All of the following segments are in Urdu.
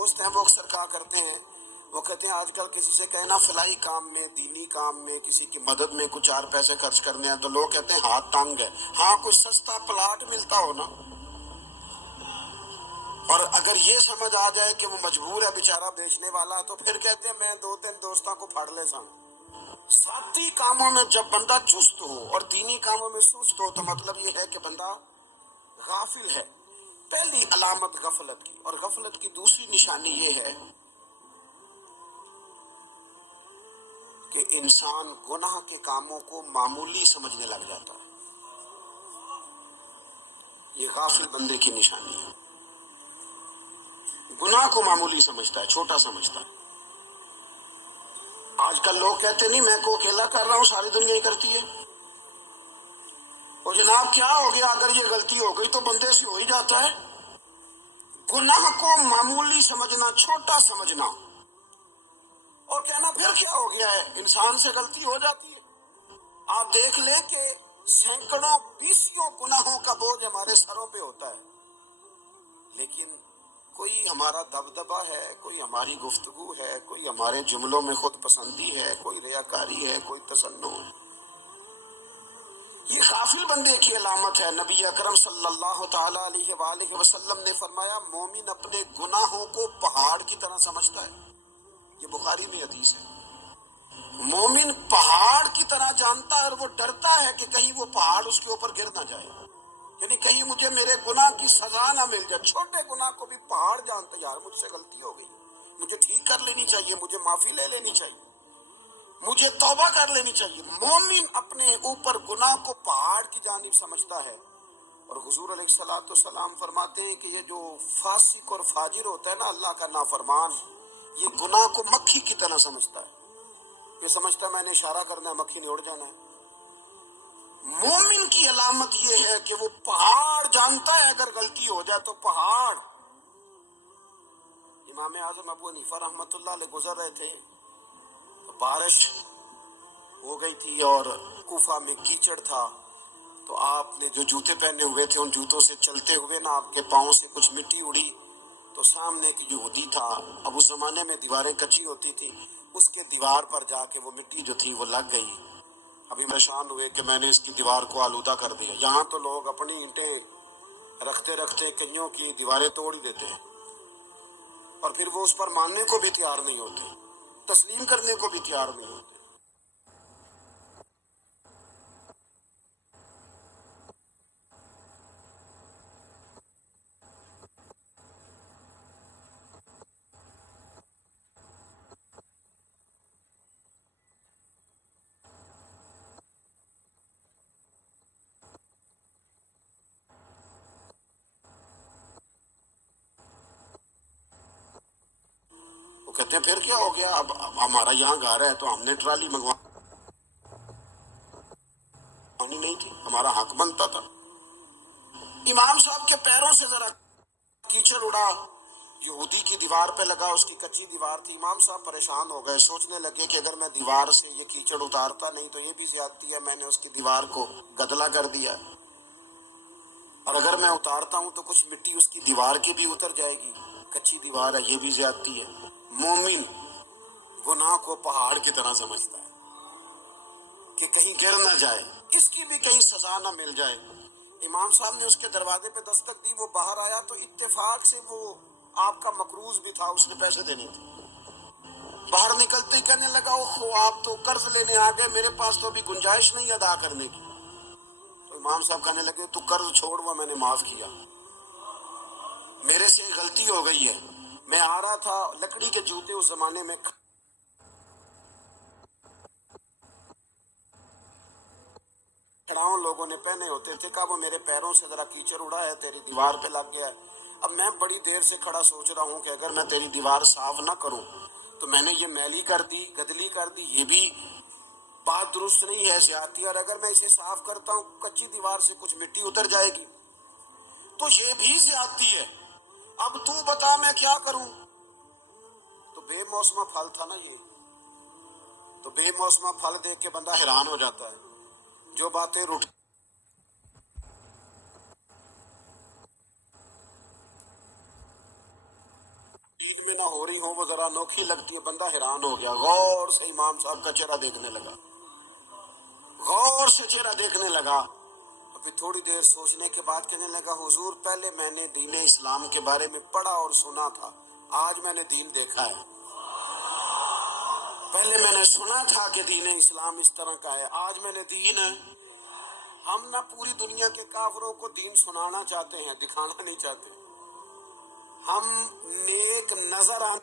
دوست ہیں وہ اکثر کہا کرتے ہیں، وہ کہتے ہیں آج کل کسی سے کہنا فلاحی کام میں، دینی کام میں، کسی کی مدد میں کچھ 4 پیسے خرچ کرنے ہیں تو لوگ کہتے ہیں ہاتھ تنگ ہے۔ ہاں کوئی سستا پلاٹ ملتا ہو نا، اور اگر یہ سمجھ آ جائے کہ وہ مجبور ہے بیچارہ بیچنے والا، تو پھر کہتے ہیں میں 2-3 دوستوں کو پھاڑ لے سا۔ ذاتی کاموں میں جب بندہ چست ہو اور دینی کاموں میں سست ہو تو مطلب یہ ہے کہ بندہ غافل ہے۔ پہلی علامت غفلت کی، اور غفلت کی دوسری نشانی یہ ہے کہ انسان گناہ کے کاموں کو معمولی سمجھنے لگ جاتا ہے۔ یہ غافل بندے کی نشانی ہے، گناہ کو معمولی سمجھتا ہے، چھوٹا سمجھتا ہے۔ آج کل لوگ کہتے نہیں میں کو اکیلا کر رہا ہوں، ساری دنیا ہی کرتی ہے۔ اور جناب کیا ہو گیا، اگر یہ غلطی ہو گئی تو بندے سے ہو ہی جاتا ہے۔ گناہ کو معمولی سمجھنا، چھوٹا سمجھنا، اور کہنا پھر کیا ہو گیا ہے، انسان سے غلطی ہو جاتی ہے۔ آپ دیکھ لیں کہ سینکڑوں بیسیوں گناہوں کا بوجھ ہمارے سروں پہ ہوتا ہے، لیکن کوئی ہمارا دبدبہ ہے، کوئی ہماری گفتگو ہے، کوئی ہمارے جملوں میں خود پسندی ہے، کوئی ریاکاری ہے، کوئی تصنع ہے۔ یہ غافل بندے کی علامت ہے۔ نبی اکرم صلی اللہ تعالی علیہ وآلہ وسلم نے فرمایا مومن اپنے گناہوں کو پہاڑ کی طرح سمجھتا ہے۔ یہ بخاری میں حدیث ہے۔ مومن پہاڑ کی طرح جانتا ہے اور وہ ڈرتا ہے کہ کہیں وہ پہاڑ اس کے اوپر گر نہ جائے، یعنی کہیں مجھے میرے گناہ کی سزا نہ مل جائے۔ چھوٹے گناہ کو بھی پہاڑ جانتا ہے، یار مجھ سے غلطی ہو گئی، مجھے ٹھیک کر لینی چاہیے، مجھے معافی لے لینی چاہیے، مجھے توبہ کر لینی چاہیے۔ مومن اپنے اوپر گناہ کو پہاڑ کی جانب سمجھتا ہے، اور حضور علیہ الصلوۃ والسلام فرماتے ہیں کہ یہ جو فاسق اور فاجر ہوتا ہے نا، اللہ کا نافرمان، یہ گناہ کو مکھی کی طرح سمجھتا ہے۔ یہ سمجھتا ہے میں نے اشارہ کرنا ہے، مکھی نے اڑ جانا ہے۔ مومن کی علامت یہ ہے کہ وہ پہاڑ جانتا ہے، اگر غلطی ہو جائے تو پہاڑ۔ امام اعظم ابو حنیفہ رحمۃ اللہ علیہ گزر رہے تھے، بارش ہو گئی تھی اور کوفہ میں کیچڑ تھا، تو آپ نے جو جوتے پہنے ہوئے تھے ان جوتوں سے چلتے ہوئے نا آپ کے پاؤں سے کچھ مٹی اڑی، تو سامنے ایک یہودی تھا، اب اس زمانے میں دیواریں کچی ہوتی تھی، اس کے دیوار پر جا کے وہ مٹی جو تھی وہ لگ گئی۔ ابھی پریشان ہوئے کہ میں نے اس کی دیوار کو آلودہ کر دیا۔ یہاں تو لوگ اپنی اینٹیں رکھتے رکھتے کئیوں کی دیواریں توڑ ہی دیتے ہیں، اور پھر وہ اس پر ماننے کو بھی تیار نہیں ہوتے، تسلیم کرنے کو بھی تیار نہیں ہوتے۔ وہ کہتے ہیں پھر کیا ہو گیا، اب ہمارا یہاں گھر ہے تو ہم نے ٹرالی منگوانی نہیں تھی، ہمارا حق بنتا تھا۔ امام صاحب کے پیروں سے ذرا کیچڑ اڑا، یہودی کی دیوار پہ لگا، اس کی کچی دیوار تھی۔ امام صاحب پریشان ہو گئے، سوچنے لگے کہ اگر میں دیوار سے یہ کیچڑ اتارتا نہیں تو یہ بھی زیادتی ہے، میں نے اس کی دیوار کو گدلا کر دیا، اور اگر میں اتارتا ہوں تو کچھ مٹی اس کی دیوار کی بھی اتر جائے گی، کچی دیوار ہے، یہ بھی زیادتی ہے۔ مومن گناہ کو پہاڑ کی طرح سمجھتا ہے کہ کہیں گر نہ جائے، اس کی بھی کہیں سزا نہ مل جائے۔ امام صاحب نے اس کے دروازے پہ دستک دی، وہ باہر آیا تو اتفاق سے وہ آپ کا مقروض بھی تھا، اس نے پیسے دینے تھے۔ باہر نکلتے ہی کہنے لگا اوہ آپ تو قرض لینے آ گئے، میرے پاس تو ابھی گنجائش نہیں ادا کرنے کی۔ تو امام صاحب کہنے لگے تو قرض چھوڑ، وہ میں نے معاف کیا، میرے سے غلطی ہو گئی ہے۔ میں آ رہا تھا، لکڑی کے جوتے اس زمانے میں کھڑاؤں لوگوں نے پہنے ہوتے تھے، کہا وہ میرے پیروں سے ذرا کیچڑ اڑا ہے، تیری دیوار پہ لگ گیا ہے۔ اب میں بڑی دیر سے کھڑا سوچ رہا ہوں کہ اگر میں تیری دیوار صاف نہ کروں تو میں نے یہ میلی کر دی، گدلی کر دی، یہ بھی بات درست نہیں ہے، زیادتی، اور اگر میں اسے صاف کرتا ہوں کچی دیوار سے کچھ مٹی اتر جائے گی تو یہ بھی زیادتی ہے، اب تو بتا میں کیا کروں۔ تو بے موسمہ پھل تھا نا یہ، تو بے موسمہ پھل دیکھ کے بندہ حیران ہو جاتا ہے۔ جو باتیں روٹین میں ہو رہی ہوں وہ ذرا انوکھی لگتی ہے، بندہ حیران ہو گیا، غور سے امام صاحب کا چہرہ دیکھنے لگا، غور سے چہرہ دیکھنے لگا، اور پھر تھوڑی دیر سوچنے کے بعد کہنے لگا حضور پہلے میں نے دین اسلام کے بارے میں پڑھا اور سنا تھا، آج میں نے دین دیکھا ہے۔ پہلے میں نے سنا تھا کہ دین اسلام اس طرح کا ہے، آج میں نے دین ہے۔ ہم نہ پوری دنیا کے کافروں کو دین سنانا چاہتے ہیں، دکھانا نہیں چاہتے، ہم نیک نظر آنا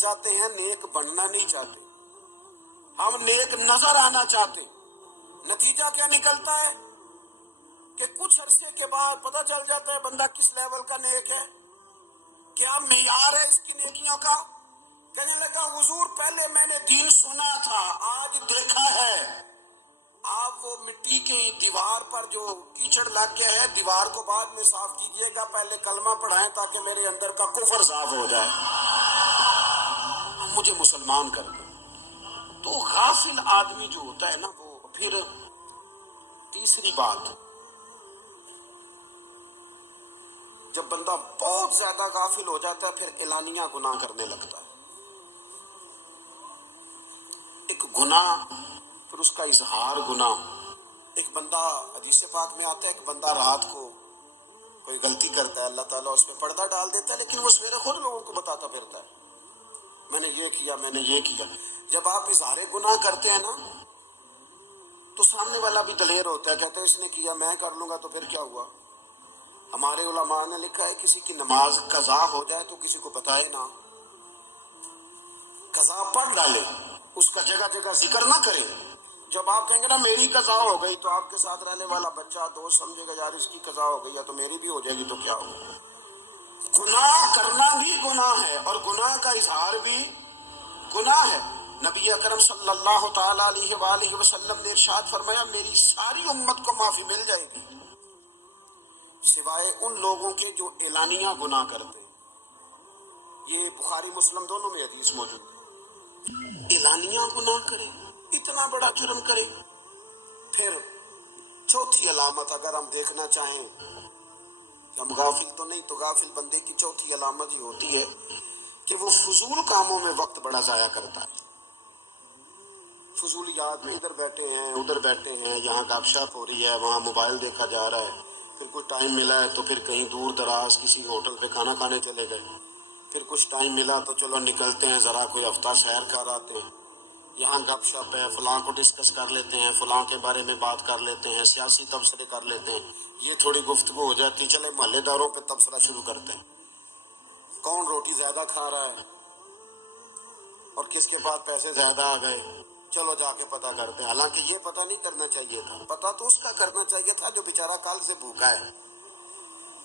چاہتے ہیں، نیک بننا نہیں چاہتے، ہم نیک نظر آنا چاہتے ہیں۔ نتیجہ کیا نکلتا ہے کہ کچھ عرصے کے بعد پتہ چل جاتا ہے بندہ کس لیول کا نیک ہے، کیا معیار ہے اس کی نیکیوں کا۔ کہنے لگا حضور پہلے میں نے دین سنا تھا، آج دیکھا ہے۔ آپ وہ مٹی کی دیوار پر جو کیچڑ لگ گیا ہے، دیوار کو بعد میں صاف کیجئے گا، پہلے کلمہ پڑھائیں تاکہ میرے اندر کا کفر صاف ہو جائے، مجھے مسلمان کر دیں۔ تو غافل آدمی جو ہوتا ہے نا، وہ پھر تیسری بات، جب بندہ بہت زیادہ غافل ہو جاتا ہے پھر اعلانیہ گناہ کرنے لگتا ہے۔ ایک گناہ، پھر اس کا اظہار گناہ۔ ایک بندہ، حدیث پاک میں آتا ہے، ایک بندہ رات کو کوئی غلطی کرتا ہے، اللہ تعالیٰ اس پہ پردہ ڈال دیتا ہے، لیکن وہ سویرے خود لوگوں کو بتاتا پھرتا ہے میں نے یہ کیا، میں نے یہ کیا۔ جب آپ اظہار گناہ کرتے ہیں نا تو سامنے والا بھی دلیر ہوتا ہے، کہتے ہیں اس نے کیا میں کر لوں گا تو پھر کیا ہوا۔ ہمارے علماء نے لکھا ہے کسی کی نماز قضا ہو جائے تو کسی کو بتائے نہ، قضا پڑھ ڈالے، اس کا جگہ جگہ ذکر نہ کرے۔ جب آپ کہیں گے نا میری قضا ہو گئی تو آپ کے ساتھ رہنے والا بچہ دوست سمجھے گا یار اس کی قضا ہو گئی یا تو میری بھی ہو جائے گی تو کیا ہوگا۔ گناہ کرنا بھی گناہ ہے اور گناہ کا اظہار بھی گناہ ہے۔ نبی اکرم صلی اللہ تعالی علیہ وآلہ وسلم نے ارشاد فرمایا میری ساری امت کو معافی مل جائے گی سوائے ان لوگوں کے جو اعلانیہ گناہ کرتے ہیں۔ یہ بخاری مسلم دونوں میں حدیث موجود ہے۔ اعلانیہ گناہ کرے، اتنا بڑا جرم کرے۔ پھر چوتھی علامت اگر ہم دیکھنا چاہیں کہ ہم غافل تو نہیں، تو غافل بندے کی چوتھی علامت یہ ہوتی ہے کہ وہ فضول کاموں میں وقت بڑا ضائع کرتا ہے۔ فضولیات میں ادھر بیٹھے ہیں ادھر بیٹھے ہیں، یہاں گپ شپ ہو رہی ہے، وہاں موبائل دیکھا جا رہا ہے، پھر کوئی ٹائم ملا ہے تو پھر کہیں دور دراز کسی ہوٹل پہ کھانا کھانے چلے گئے، پھر کچھ ٹائم ملا تو چلو نکلتے ہیں ذرا کوئی ہفتہ سیر کر آتے ہیں، یہاں گپ شپ ہے، فلاں کو ڈسکس کر لیتے ہیں، فلاں کے بارے میں بات کر لیتے ہیں، سیاسی تبصرے کر لیتے ہیں، یہ تھوڑی گفتگو ہو جاتی، چلے محلے داروں پہ تبصرہ شروع کرتے ہیں، کون روٹی زیادہ کھا رہا ہے اور کس کے پاس پیسے زیادہ آ گئے، چلو جا کے پتہ کرتے ہیں۔ حالانکہ یہ پتہ نہیں کرنا چاہیے تھا، پتہ تو اس کا کرنا چاہیے تھا جو بیچارہ کل سے بھوکا ہے،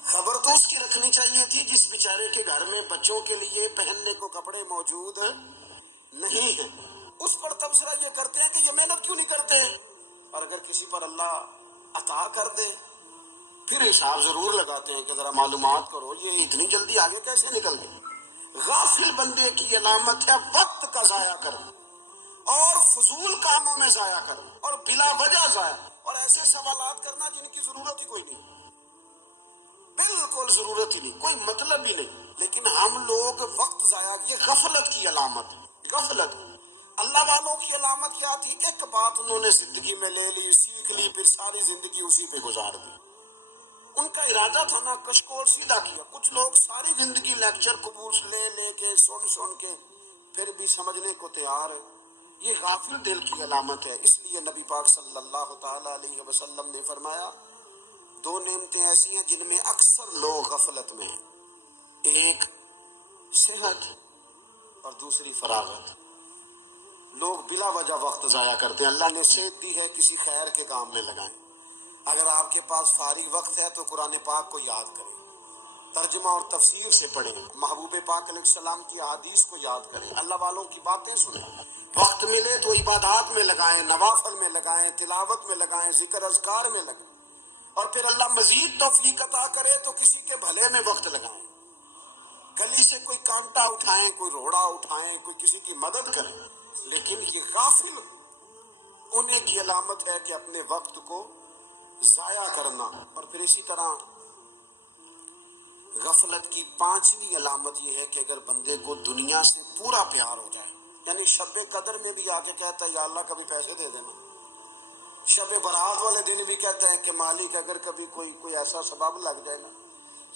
خبر تو اس کی رکھنی چاہیے تھی جس بیچارے کے گھر میں بچوں کے لیے پہننے کو کپڑے موجود نہیں ہیں، اس پر تبصرہ یہ کرتے ہیں کہ یہ محنت کیوں نہیں کرتے، اور اگر کسی پر اللہ عطا کر دے پھر حساب ضرور لگاتے ہیں کہ ذرا معلومات کرو یہ اتنی جلدی آگے کیسے نکل گئے۔ غافل بندے کی علامت ہے وقت کا ضائع کرنا اور فضول کاموں میں ضائع کرنا اور بلا وجہ ضائع، اور ایسے سوالات کرنا جن کی ضرورت ہی کوئی نہیں، بالکل ضرورت ہی نہیں، کوئی مطلب ہی نہیں، لیکن ہم لوگ وقت ضائع، یہ غفلت کی علامت، غفلت۔ اللہ والوں کی علامت کیا تھی؟ ایک بات انہوں نے زندگی میں لے لی، سیکھ لی، پھر ساری زندگی اسی پہ گزار دی۔ ان کا ارادہ تھا نا کشکول سیدھا کیا۔ کچھ لوگ ساری زندگی لیکچر قبول لے لے کے سن کے پھر بھی سمجھنے کو تیار ہے، یہ غافل دل کی علامت ہے۔ اس لیے نبی پاک صلی اللہ تعالی علیہ وسلم نے فرمایا دو نعمتیں ایسی ہیں جن میں اکثر لوگ غفلت میں ہیں، ایک صحت اور دوسری فراغت۔ لوگ بلا وجہ وقت ضائع کرتے ہیں۔ اللہ نے صحت دی ہے کسی خیر کے کام میں لگائیں۔ اگر آپ کے پاس فارغ وقت ہے تو قرآن پاک کو یاد کریں، ترجمہ اور تفسیر سے پڑھیں، محبوب پاک علیہ السلام کی احادیث کو یاد کریں، اللہ والوں کی باتیں سنیں، وقت ملے تو عبادات میں لگائیں، نوافل میں لگائیں، تلاوت میں لگائیں، ذکر اذکار میں لگائیں، اور پھر اللہ مزید توفیق عطا کرے تو کسی کے بھلے میں وقت لگائیں، گلی سے کوئی کانٹا اٹھائیں، کوئی روڑا اٹھائیں، کوئی کسی کی مدد کریں، لیکن یہ غافل ہونے کی علامت ہے کہ اپنے وقت کو ضائع کرنا۔ اور پھر اسی طرح غفلت کی پانچویں علامت یہ ہے کہ اگر بندے کو دنیا سے پورا پیار ہو جائے، یعنی شب قدر میں بھی آ کے کہتا ہے یا اللہ کبھی پیسے دے دینا، شب برات والے دن بھی کہتا ہے کہ مالک اگر کبھی کوئی ایسا سبب لگ جائے نا،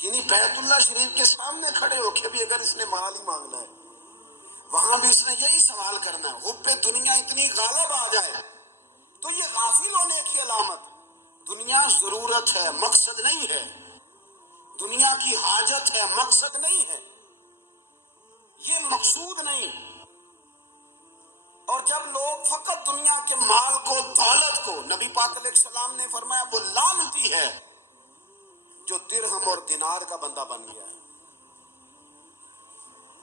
یعنی بیت اللہ شریف کے سامنے کھڑے ہو کے بھی اگر اس نے مال ہی مانگنا ہے، وہاں بھی اس نے یہی سوال کرنا ہے، حب دنیا اتنی غالب آ جائے تو یہ غافل ہونے کی علامت۔ دنیا ضرورت ہے، مقصد نہیں ہے، دنیا کی حاجت ہے، مقصد نہیں ہے، یہ مقصود نہیں۔ اور جب لوگ فقط دنیا کے مال کو، دولت کو، نبی پاک علیہ السلام نے فرمایا وہ لعنتی ہے جو درہم اور دینار کا بندہ بن گیا ہے،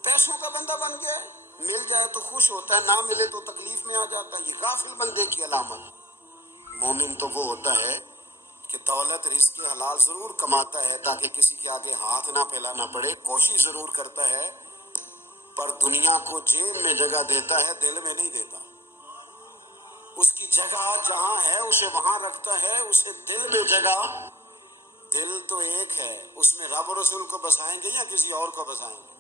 پیسوں کا بندہ بن گیا ہے، مل جائے تو خوش ہوتا ہے، نہ ملے تو تکلیف میں آ جاتا ہے، یہ غافل بندے کی علامت۔ مومن تو وہ ہوتا ہے کہ دولت رزق حلال ضرور کماتا ہے تاکہ کسی کے آگے ہاتھ نہ پھیلانا پڑے، کوشش ضرور کرتا ہے، پر دنیا کو جیب میں جگہ دیتا ہے، دل میں نہیں دیتا۔ اس کی جگہ جہاں ہے اسے وہاں رکھتا ہے، اسے دل میں جگہ، دل تو ایک ہے، اس میں رب و رسول کو بسائیں گے یا کسی اور کو بسائیں گے؟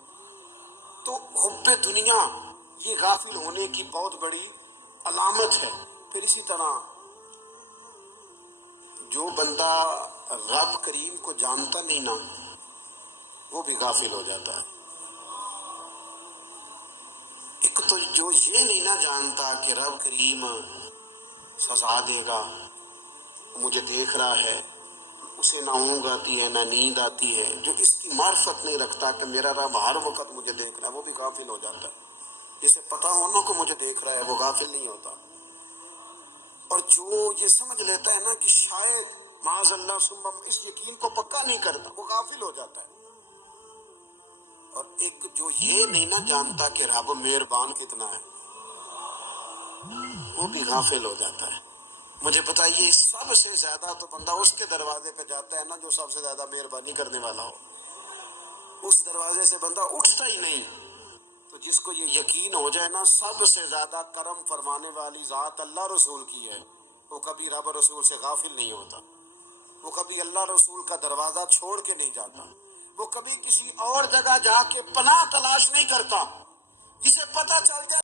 تو حب دنیا یہ غافل ہونے کی بہت بڑی علامت ہے۔ پھر اسی طرح جو بندہ رب کریم کو جانتا نہیں نا، وہ بھی غافل ہو جاتا ہے۔ ایک تو جو یہ نہیں نہ جانتا کہ رب کریم سزا دے گا، مجھے دیکھ رہا ہے، اسے نہ اونگ آتی ہے نہ نیند آتی ہے، جو اس کی معرفت نہیں رکھتا کہ میرا رب ہر وقت مجھے دیکھ رہا ہے، وہ بھی غافل ہو جاتا ہے۔ جسے پتا ہونا کو مجھے دیکھ رہا ہے وہ غافل نہیں ہوتا۔ اور جو یہ سمجھ لیتا ہے نا کہ شاید معاذ اللہ ثم اس یقین کو پکا نہیں کرتا، وہ غافل ہو جاتا ہے۔ اور ایک جو یہ نہیں نہ جانتا کہ رب مہربان کتنا ہے، وہ بھی غافل ہو جاتا ہے۔ مجھے بتائیے سب سے زیادہ تو بندہ اس کے دروازے پہ جاتا ہے نا جو سب سے زیادہ مہربانی کرنے والا ہو، اس دروازے سے بندہ اٹھتا ہی نہیں۔ تو جس کو یہ یقین ہو جائے نا سب سے زیادہ کرم فرمانے والی ذات اللہ رسول کی ہے، وہ کبھی رب رسول سے غافل نہیں ہوتا، وہ کبھی اللہ رسول کا دروازہ چھوڑ کے نہیں جاتا، وہ کبھی کسی اور جگہ جا کے پناہ تلاش نہیں کرتا۔ جسے پتہ چل جائے